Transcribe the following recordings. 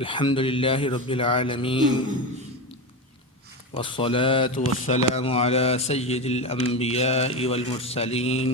الحمد لله رب العالمين والصلاة والسلام على سيد الأنبياء والمرسلين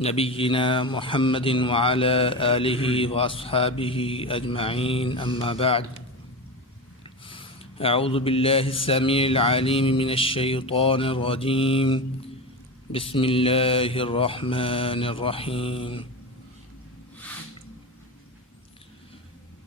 نبينا محمد وعلى آله وأصحابه أجمعين، أما بعد. أعوذ بالله السميع العليم من الشيطان الرجيم. بسم الله الرحمن الرحيم.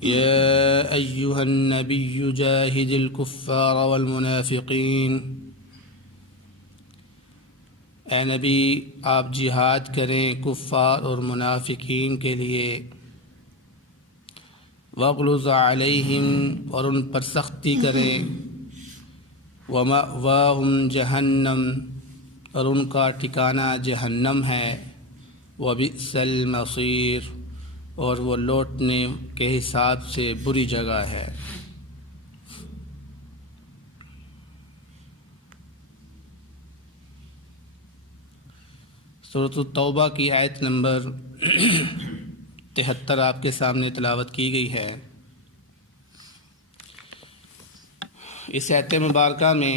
يا أيها النبي جاهد الكفار والمنافقين. اے نبی آپ جہاد کریں کفار اور منافقین کے لیے. وَاغْلُظْ عَلَيْهِمْ اور ان پر سختی کریں. وَمَأْوَاهُمْ جَهَنَّمْ اور ان کا ٹھکانہ جہنم ہے. وَبِئْسَ الْمَصِيرُ اور وہ لوٹنے کے حساب سے بری جگہ ہے. سورۃ التوبہ کی آیت نمبر 73 آپ کے سامنے تلاوت کی گئی ہے. اس آیت مبارکہ میں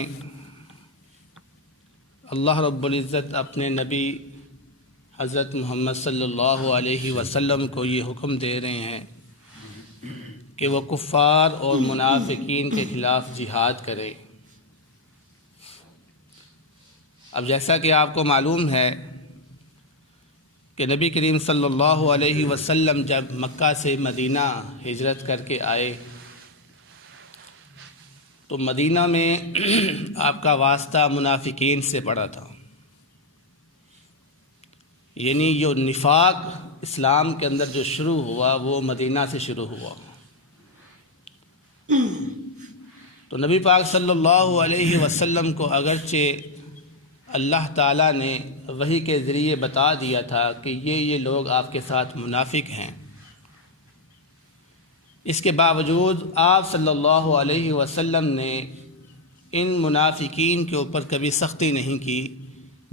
اللہ رب العزت اپنے نبی حضرت محمد صلی اللہ علیہ وسلم کو یہ حکم دے رہے ہیں کہ وہ کفار اور منافقین کے خلاف جہاد کریں. اب جیسا کہ آپ کو معلوم ہے کہ نبی کریم صلی اللہ علیہ وسلم جب مکہ سے مدینہ ہجرت کر کے آئے تو مدینہ میں آپ کا واسطہ منافقین سے پڑا تھا. یعنی جو نفاق اسلام کے اندر جو شروع ہوا وہ مدینہ سے شروع ہوا. تو نبی پاک صلی اللہ علیہ وسلم کو اگرچہ اللہ تعالیٰ نے وحی کے ذریعے بتا دیا تھا کہ یہ لوگ آپ کے ساتھ منافق ہیں، اس کے باوجود آپ صلی اللہ علیہ وسلم نے ان منافقین کے اوپر کبھی سختی نہیں کی،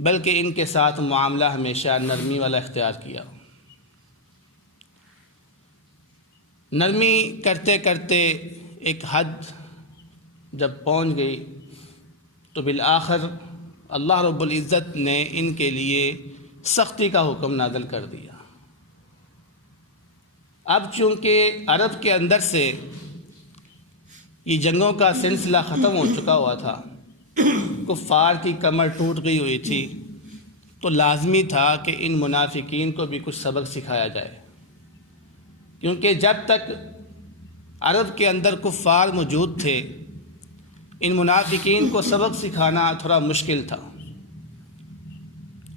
بلکہ ان کے ساتھ معاملہ ہمیشہ نرمی والا اختیار کیا. نرمی کرتے کرتے ایک حد جب پہنچ گئی تو بالآخر اللہ رب العزت نے ان کے لیے سختی کا حکم نازل کر دیا. اب چونکہ عرب کے اندر سے یہ جنگوں کا سلسلہ ختم ہو چکا ہوا تھا، کفار کی کمر ٹوٹ گئی ہوئی تھی، تو لازمی تھا کہ ان منافقین کو بھی کچھ سبق سکھایا جائے، کیونکہ جب تک عرب کے اندر کفار موجود تھے ان منافقین کو سبق سکھانا تھوڑا مشکل تھا،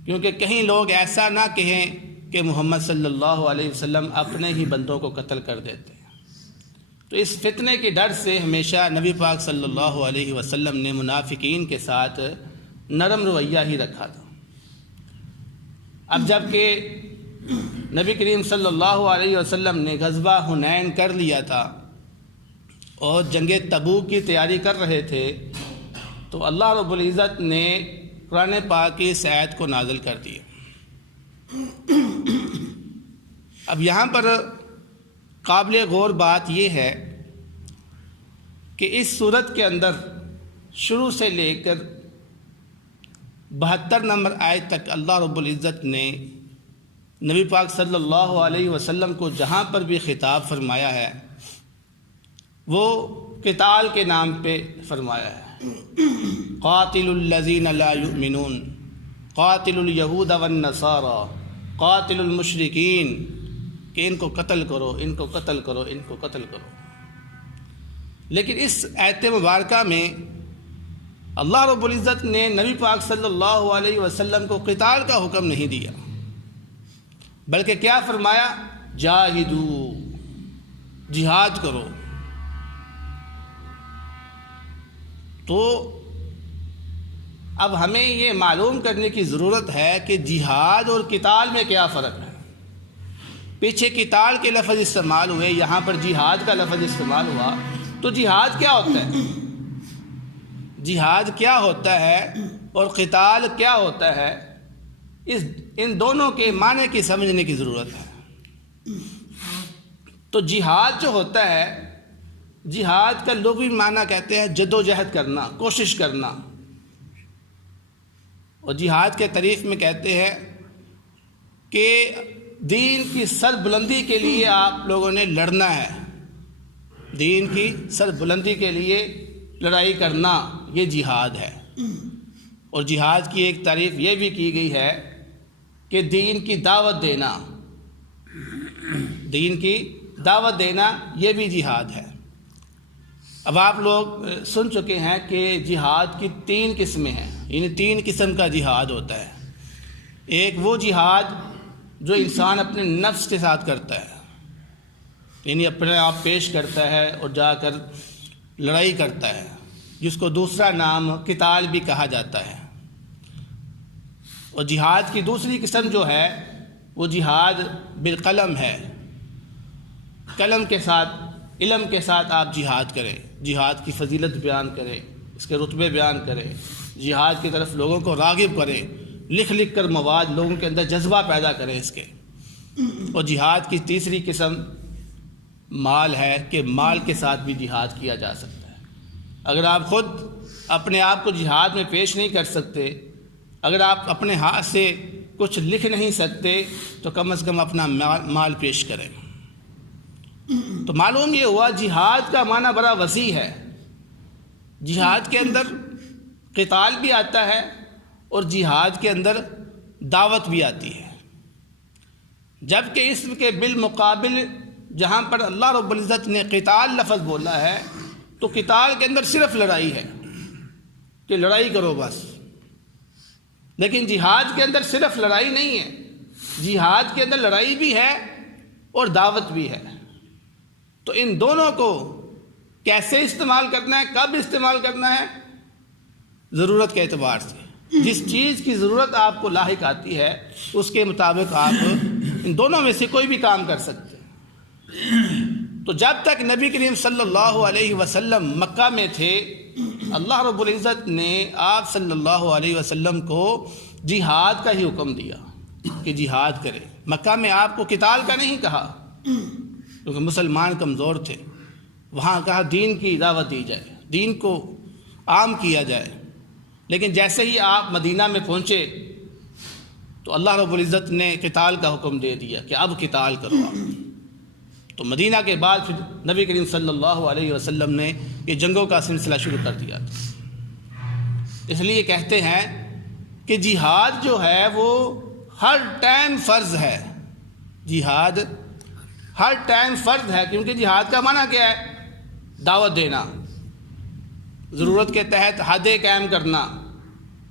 کیونکہ کہیں لوگ ایسا نہ کہیں کہ محمد صلی اللہ علیہ وسلم اپنے ہی بندوں کو قتل کر دیتے. تو اس فتنے کے ڈر سے ہمیشہ نبی پاک صلی اللہ علیہ وسلم نے منافقین کے ساتھ نرم رویہ ہی رکھا تھا. اب جب کہ نبی کریم صلی اللہ علیہ وسلم نے غزوہ حنین کر لیا تھا اور جنگ تبوک کی تیاری کر رہے تھے تو اللہ رب العزت نے قرآن پاک کی اس آیت کو نازل کر دیا. اب یہاں پر قابل غور بات یہ ہے کہ اس صورت کے اندر شروع سے لے کر 72 نمبر آیت تک اللہ رب العزت نے نبی پاک صلی اللہ علیہ وسلم کو جہاں پر بھی خطاب فرمایا ہے وہ قتال کے نام پہ فرمایا ہے. قاتل الذین لا یؤمنون قاتل الیہود والنصارى قاتل المشرکین، کہ ان کو قتل کرو، ان کو قتل کرو، ان کو قتل کرو. لیکن اس آیت مبارکہ میں اللہ رب العزت نے نبی پاک صلی اللہ علیہ وسلم کو قتال کا حکم نہیں دیا، بلکہ کیا فرمایا؟ جاہدو، جہاد کرو. تو اب ہمیں یہ معلوم کرنے کی ضرورت ہے کہ جہاد اور قتال میں کیا فرق ہے. پیچھے قتال کے لفظ استعمال ہوئے، یہاں پر جہاد کا لفظ استعمال ہوا، تو جہاد کیا ہوتا ہے؟ جہاد کیا ہوتا ہے اور قتال کیا ہوتا ہے؟ ان دونوں کے معنی کی سمجھنے کی ضرورت ہے. تو جہاد جو ہوتا ہے، جہاد کا لغوی معنی کہتے ہیں جدوجہد کرنا، کوشش کرنا، اور جہاد کے تعریف میں کہتے ہیں کہ دین کی سر بلندی کے لیے آپ لوگوں نے لڑنا ہے، دین کی سر بلندی کے لیے لڑائی کرنا، یہ جہاد ہے۔ اور جہاد کی ایک تعریف یہ بھی کی گئی ہے کہ دین کی دعوت دینا، دین کی دعوت دینا یہ بھی جہاد ہے۔ اب آپ لوگ سن چکے ہیں کہ جہاد کی 3 قسمیں ہیں، یعنی 3 قسم کا جہاد ہوتا ہے۔ ایک وہ جہاد جو انسان اپنے نفس کے ساتھ کرتا ہے، یعنی اپنے آپ پیش کرتا ہے اور جا کر لڑائی کرتا ہے، جس کو دوسرا نام قتال بھی کہا جاتا ہے۔ اور جہاد کی دوسری قسم جو ہے وہ جہاد بالقلم ہے، قلم کے ساتھ، علم کے ساتھ آپ جہاد کریں، جہاد کی فضیلت بیان کریں، اس کے رتبے بیان کریں، جہاد کی طرف لوگوں کو راغب کریں، لکھ لکھ کر مواد لوگوں کے اندر جذبہ پیدا کریں اس کے۔ اور جہاد کی تیسری قسم مال ہے کہ مال کے ساتھ بھی جہاد کیا جا سکتا ہے۔ اگر آپ خود اپنے آپ کو جہاد میں پیش نہیں کر سکتے، اگر آپ اپنے ہاتھ سے کچھ لکھ نہیں سکتے، تو کم از کم اپنا مال پیش کریں۔ تو معلوم یہ ہوا جہاد کا معنی بڑا وسیع ہے۔ جہاد کے اندر قتال بھی آتا ہے اور جہاد کے اندر دعوت بھی آتی ہے، جبکہ اس کے بالمقابل جہاں پر اللہ رب العزت نے قتال لفظ بولا ہے تو قتال کے اندر صرف لڑائی ہے کہ لڑائی کرو بس، لیکن جہاد کے اندر صرف لڑائی نہیں ہے، جہاد کے اندر لڑائی بھی ہے اور دعوت بھی ہے۔ تو ان دونوں کو کیسے استعمال کرنا ہے، کب استعمال کرنا ہے؟ ضرورت کے اعتبار سے، جس چیز کی ضرورت آپ کو لاحق آتی ہے اس کے مطابق آپ ان دونوں میں سے کوئی بھی کام کر سکتے ہیں۔ تو جب تک نبی کریم صلی اللہ علیہ وسلم مکہ میں تھے، اللہ رب العزت نے آپ صلی اللہ علیہ وسلم کو جہاد کا ہی حکم دیا کہ جہاد کرے۔ مکہ میں آپ کو قتال کا نہیں کہا کیونکہ مسلمان کمزور تھے، وہاں کہا دین کی دعوت دی جائے، دین کو عام کیا جائے۔ لیکن جیسے ہی آپ مدینہ میں پہنچے تو اللہ رب العزت نے قتال کا حکم دے دیا کہ اب قتال کرو آپ۔ تو مدینہ کے بعد پھر نبی کریم صلی اللہ علیہ وسلم نے یہ جنگوں کا سلسلہ شروع کر دیا تھا۔ اس لیے کہتے ہیں کہ جہاد جو ہے وہ ہر ٹائم فرض ہے، جہاد ہر ٹائم فرض ہے، کیونکہ جہاد کا معنی کیا ہے؟ دعوت دینا، ضرورت کے تحت حدیں قائم کرنا۔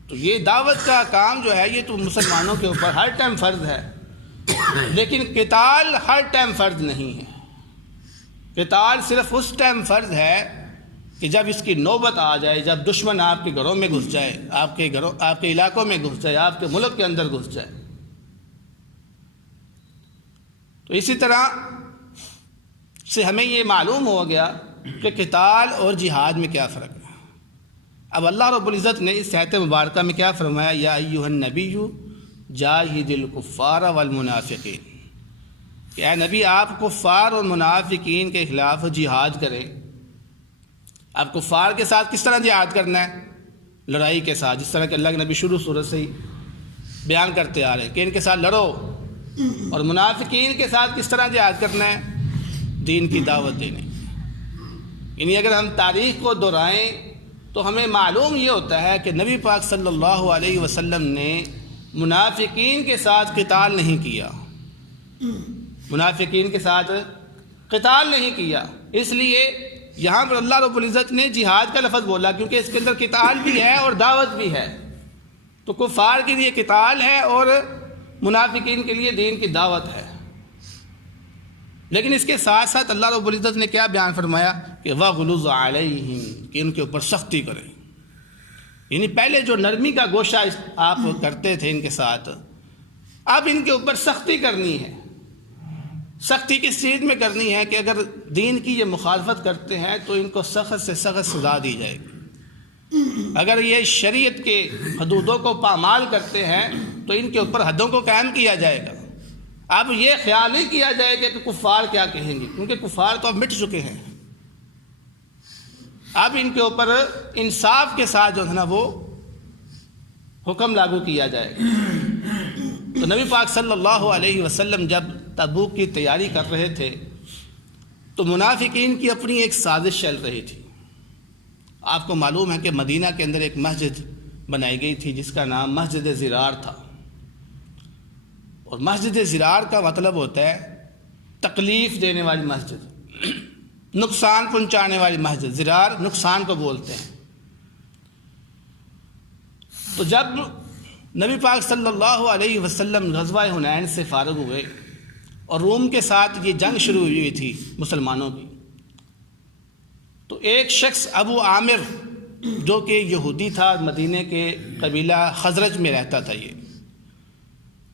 تو یہ دعوت کا کام جو ہے یہ تو مسلمانوں کے اوپر ہر ٹائم فرض ہے، لیکن قتال ہر ٹائم فرض نہیں ہے۔ قتال صرف اس ٹائم فرض ہے کہ جب اس کی نوبت آ جائے، جب دشمن آپ کے گھروں میں گھس جائے، آپ کے علاقوں میں گھس جائے، آپ کے ملک کے اندر گھس جائے۔ تو اسی طرح سے ہمیں یہ معلوم ہو گیا کہ قتال اور جہاد میں کیا فرق ہے۔ اب اللہ رب العزت نے اس آیت مبارکہ میں کیا فرمایا؟ یا ایھا النبی جاہد الکفار والمنافقین، کہ اے نبی آپ کفار اور منافقین کے خلاف جہاد کریں۔ اب کفار کے ساتھ کس طرح جہاد کرنا ہے؟ لڑائی کے ساتھ، جس طرح کہ اللہ کے نبی شروع سورت سے ہی بیان کرتے آ رہے ہیں کہ ان کے ساتھ لڑو۔ اور منافقین کے ساتھ کس طرح جہاد کرنا ہے؟ دین کی دعوت دینے۔ یعنی اگر ہم تاریخ کو دہرائیں تو ہمیں معلوم یہ ہوتا ہے کہ نبی پاک صلی اللہ علیہ وسلم نے منافقین کے ساتھ قتال نہیں کیا، منافقین کے ساتھ قتال نہیں کیا۔ اس لیے یہاں پر اللہ رب العزت نے جہاد کا لفظ بولا کیونکہ اس کے اندر قتال بھی ہے اور دعوت بھی ہے۔ تو کفار کے لیے قتال ہے اور منافقین کے لیے دین کی دعوت ہے۔ لیکن اس کے ساتھ ساتھ اللہ رب العزت نے کیا بیان فرمایا کہ وَغْلُظْ عَلَيْهِمْ، کہ ان کے اوپر سختی کریں۔ یعنی پہلے جو نرمی کا گوشہ آپ کرتے تھے ان کے ساتھ، اب ان کے اوپر سختی کرنی ہے۔ سختی کس چیز میں کرنی ہے؟ کہ اگر دین کی یہ مخالفت کرتے ہیں تو ان کو سخت سے سخت سزا دی جائے گی۔ اگر یہ شریعت کے حدودوں کو پامال کرتے ہیں تو ان کے اوپر حدوں کو قائم کیا جائے گا۔ اب یہ خیال نہیں کیا جائے کہ کفار کیا کہیں گے، کیونکہ کفار تو اب مٹ چکے ہیں. اب ان کے اوپر انصاف کے ساتھ جو ہے نا وہ حکم لاگو کیا جائے گا. تو نبی پاک صلی اللہ علیہ وسلم جب تبوک کی تیاری کر رہے تھے تو منافقین کی اپنی ایک سازش چل رہی تھی. آپ کو معلوم ہے کہ مدینہ کے اندر ایک مسجد بنائی گئی تھی جس کا نام مسجد زرار تھا. اور مسجد زرار کا مطلب ہوتا ہے تکلیف دینے والی مسجد، نقصان پہنچانے والی مسجد. زرار نقصان کو بولتے ہیں. تو جب نبی پاک صلی اللہ علیہ وسلم غزوہ حنین سے فارغ ہوئے اور روم کے ساتھ یہ جنگ شروع ہوئی تھی مسلمانوں کی، تو ایک شخص ابو عامر جو کہ یہودی تھا، مدینے کے قبیلہ خزرج میں رہتا تھا، یہ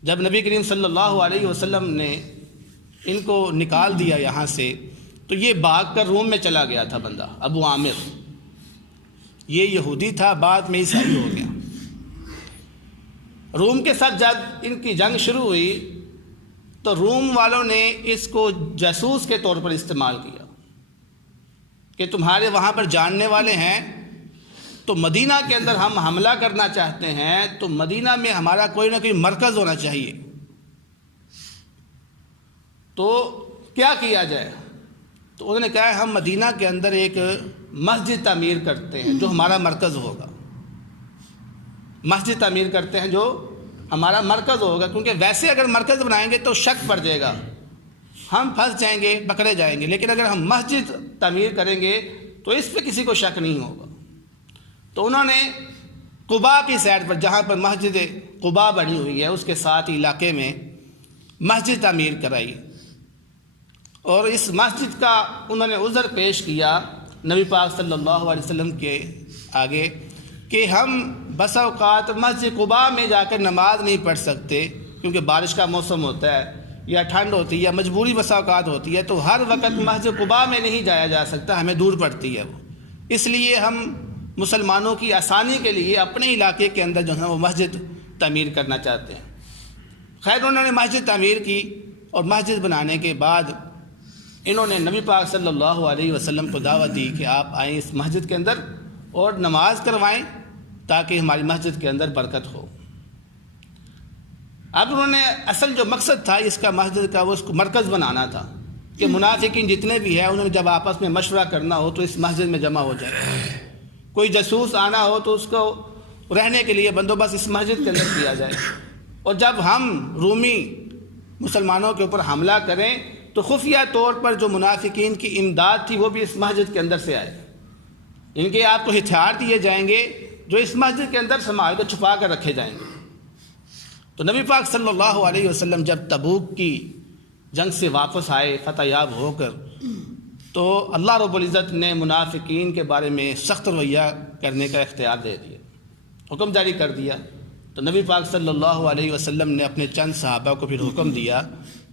جب نبی کریم صلی اللہ علیہ وسلم نے ان کو نکال دیا یہاں سے تو یہ بھاگ کر روم میں چلا گیا تھا. بندہ ابو عامر یہ یہودی تھا، بعد میں عیسائی ہو گیا. روم کے ساتھ جب ان کی جنگ شروع ہوئی تو روم والوں نے اس کو جاسوس کے طور پر استعمال کیا کہ تمہارے وہاں پر جاننے والے ہیں، تو مدینہ کے اندر ہم حملہ کرنا چاہتے ہیں، تو مدینہ میں ہمارا کوئی نہ کوئی مرکز ہونا چاہیے. تو کیا کیا جائے؟ تو انہوں نے کہا ہم مدینہ کے اندر ایک مسجد تعمیر کرتے ہیں جو ہمارا مرکز ہوگا. مسجد تعمیر کرتے ہیں جو ہمارا مرکز ہوگا، کیونکہ ویسے اگر مرکز بنائیں گے تو شک پڑ جائے گا، ہم پھنس جائیں گے، پکڑے جائیں گے. لیکن اگر ہم مسجد تعمیر کریں گے تو اس پہ کسی کو شک نہیں ہوگا. تو انہوں نے قباء کی سائڈ پر، جہاں پر مسجد قباء بنی ہوئی ہے، اس کے ساتھ علاقے میں مسجد تعمیر کرائی. اور اس مسجد کا انہوں نے عذر پیش کیا نبی پاک صلی اللہ علیہ وسلم کے آگے کہ ہم بسا اوقات مسجد قباء میں جا کر نماز نہیں پڑھ سکتے کیونکہ بارش کا موسم ہوتا ہے یا ٹھنڈ ہوتی ہے یا مجبوری بسا اوقات ہوتی ہے، تو ہر وقت مسجد قباء میں نہیں جایا جا سکتا، ہمیں دور پڑتی ہے وہ. اس لیے ہم مسلمانوں کی آسانی کے لیے اپنے علاقے کے اندر جو ہے وہ مسجد تعمیر کرنا چاہتے ہیں. خیر انہوں نے مسجد تعمیر کی اور مسجد بنانے کے بعد انہوں نے نبی پاک صلی اللہ علیہ وسلم کو دعوت دی کہ آپ آئیں اس مسجد کے اندر اور نماز کروائیں تاکہ ہماری مسجد کے اندر برکت ہو. اب انہوں نے اصل جو مقصد تھا اس کا مسجد کا وہ اس کو مرکز بنانا تھا کہ منافقین جتنے بھی ہیں انہوں نے جب آپس میں مشورہ کرنا ہو تو اس مسجد میں جمع ہو جائے. کوئی جاسوس آنا ہو تو اس کو رہنے کے لیے بندوبست اس مسجد کے اندر کیا جائے. اور جب ہم رومی مسلمانوں کے اوپر حملہ کریں تو خفیہ طور پر جو منافقین کی امداد تھی وہ بھی اس مسجد کے اندر سے آئے. ان کے آپ کو ہتھیار دیے جائیں گے جو اس مسجد کے اندر سنبھال کر چھپا کر رکھے جائیں گے. تو نبی پاک صلی اللہ علیہ وسلم جب تبوک کی جنگ سے واپس آئے فتح یاب ہو کر، تو اللہ رب العزت نے منافقین کے بارے میں سخت رویہ کرنے کا اختیار دے دیا، حکم جاری کر دیا. تو نبی پاک صلی اللہ علیہ وسلم نے اپنے چند صحابہ کو پھر حکم دیا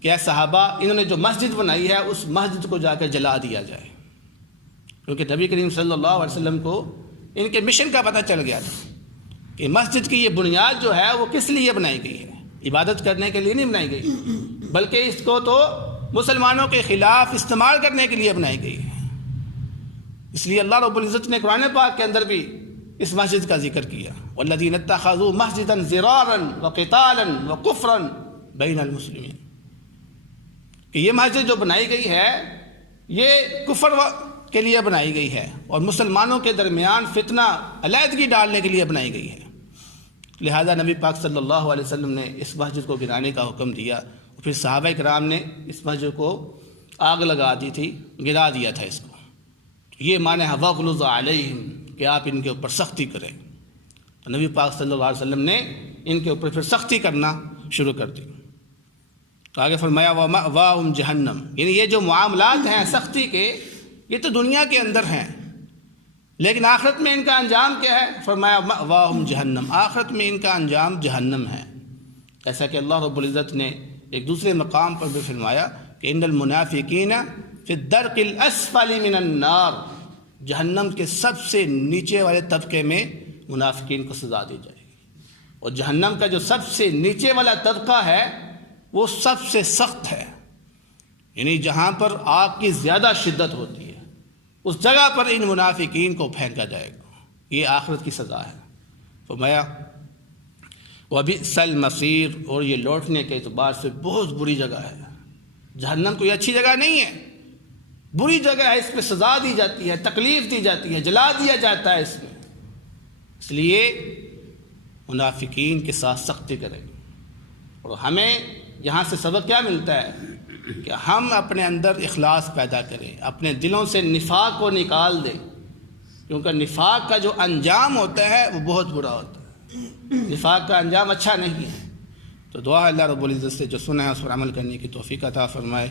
کہ اے صحابہ انہوں نے جو مسجد بنائی ہے اس مسجد کو جا کر جلا دیا جائے، کیونکہ نبی کریم صلی اللہ علیہ وسلم کو ان کے مشن کا پتہ چل گیا تھا کہ مسجد کی یہ بنیاد جو ہے وہ کس لیے بنائی گئی ہے، عبادت کرنے کے لیے نہیں بنائی گئی، بلکہ اس کو تو مسلمانوں کے خلاف استعمال کرنے کے لیے بنائی گئی ہے. اس لیے اللہ رب العزت نے قرآن پاک کے اندر بھی اس مسجد کا ذکر کیا، والذین اتخذوا مسجدا ضرارا وقتالا وکفرا بین المسلمین، کہ یہ مسجد جو بنائی گئی ہے یہ کفر کے لیے بنائی گئی ہے اور مسلمانوں کے درمیان فتنہ علیحدگی ڈالنے کے لیے بنائی گئی ہے. لہذا نبی پاک صلی اللہ علیہ وسلم نے اس مسجد کو گرانے کا حکم دیا. پھر صحابہ کرام نے اس مسجد کو آگ لگا دی تھی، گرا دیا تھا اس کو. یہ معنی ہے وَغْلُظْ عَلَيْهِمْ کہ آپ ان کے اوپر سختی کریں. تو نبی پاک صلی اللہ علیہ وسلم نے ان کے اوپر پھر سختی کرنا شروع کر دی. تو آگے فرمایا وَمَأْوَاهُمْ جَهَنَّمْ، یعنی یہ جو معاملات ہیں سختی کے یہ تو دنیا کے اندر ہیں، لیکن آخرت میں ان کا انجام کیا ہے؟ فرمایا مأواہم جہنم، آخرت میں ان کا انجام جہنم ہے. ایسا کہ اللہ رب العزت نے ایک دوسرے مقام پر بھی فرمایا کہ ان المنافقین فی الدرک الاسفل من النار، جہنم کے سب سے نیچے والے طبقے میں منافقین کو سزا دی جائے گی. اور جہنم کا جو سب سے نیچے والا طبقہ ہے وہ سب سے سخت ہے، یعنی جہاں پر آگ کی زیادہ شدت ہوتی ہے اس جگہ پر ان منافقین کو پھینکا جائے گا، یہ آخرت کی سزا ہے۔ فرمایا وَبِئْسَ الْمَصِيرُ، اور یہ لوٹنے کے اعتبار سے بہت بری جگہ ہے۔ جہنم کوئی اچھی جگہ نہیں ہے، بری جگہ ہے، اس پہ سزا دی جاتی ہے، تکلیف دی جاتی ہے، جلا دیا جاتا ہے اس میں۔ اس لیے منافقین کے ساتھ سختی کریں، اور ہمیں یہاں سے سبق کیا ملتا ہے کہ ہم اپنے اندر اخلاص پیدا کریں، اپنے دلوں سے نفاق کو نکال دیں، کیونکہ نفاق کا جو انجام ہوتا ہے وہ بہت برا ہوتا ہے، نفاق کا انجام اچھا نہیں ہے۔ تو دعا ہے اللہ رب العزت سے جو سنا ہے اس پر عمل کرنے کی توفیق عطا فرمائے۔